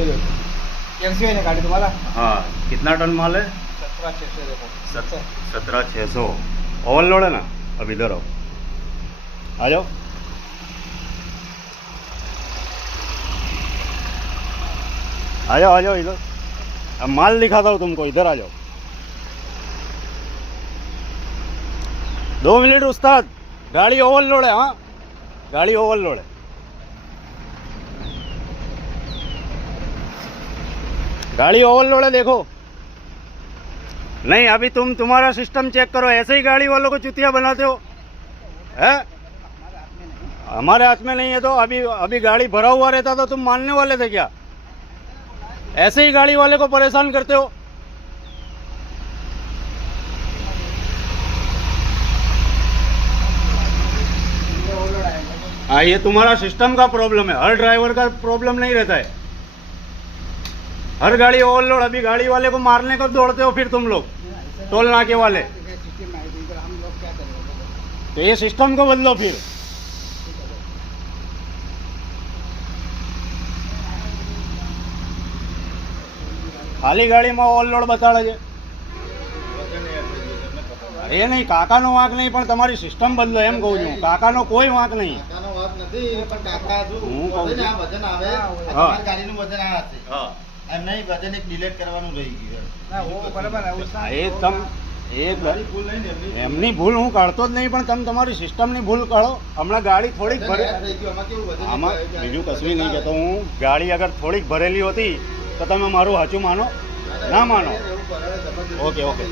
कैसी है गाड़ी तुम्हारा? हाँ, कितना टन माल है? 17,600 देखो। 17,600 ओवरलोड है ना। अब इधर आओ, आ जाओ। आ जाओ आ जाओ इधर। अब माल दिखाता हूँ तुमको, इधर आ जाओ। 2 मिनट उस्ताद, गाड़ी ओवरलोड है। हाँ, गाड़ी ओवरलोड है। गाड़ी ओवरलोड है, देखो। नहीं, अभी तुम्हारा सिस्टम चेक करो। ऐसे ही गाड़ी वालों को चुतिया बनाते हो, है? हमारे हाथ में नहीं है तो अभी गाड़ी भरा हुआ रहता तो तुम मानने वाले थे क्या? ऐसे ही गाड़ी वाले को परेशान करते हो। हाँ, ये तुम्हारा सिस्टम का प्रॉब्लम है, हर ड्राइवर का प्रॉब्लम नहीं रहता है। हर गाड़ी ओवरलोड। अभी गाड़ी वाले को मारने को दौड़ते हो फिर तुम लोग, टोल नाके वाले। तो ये सिस्टम को बदलो फिर। खाली गाड़ी में ओवरलोड બતાડે છે। અરે નહીં, કાકાનો વાંક નહીં, પણ તમારી સિસ્ટમ બદલો એમ કહું છું। કાકાનો કોઈ વાંક નહીં। હું કહું છું ગાડીનું વજન આ હશે એમ નહીં, વજન એક ડિલીટ કરવાનું રહી ગયું। ના ઓ બરાબર है એ તમ એમની ભૂલ હું કાઢતો જ નહીં, પણ તમે તમારી સિસ્ટમની ભૂલ કાઢો। હમણાં ગાડી થોડીક ભરે, આમાં બીજું કશું નહીં કહેતો હું। ગાડી અગર થોડીક ભરેલી હોતી તો તમે મારું સાચું માનો, ના માનો? Okay okay.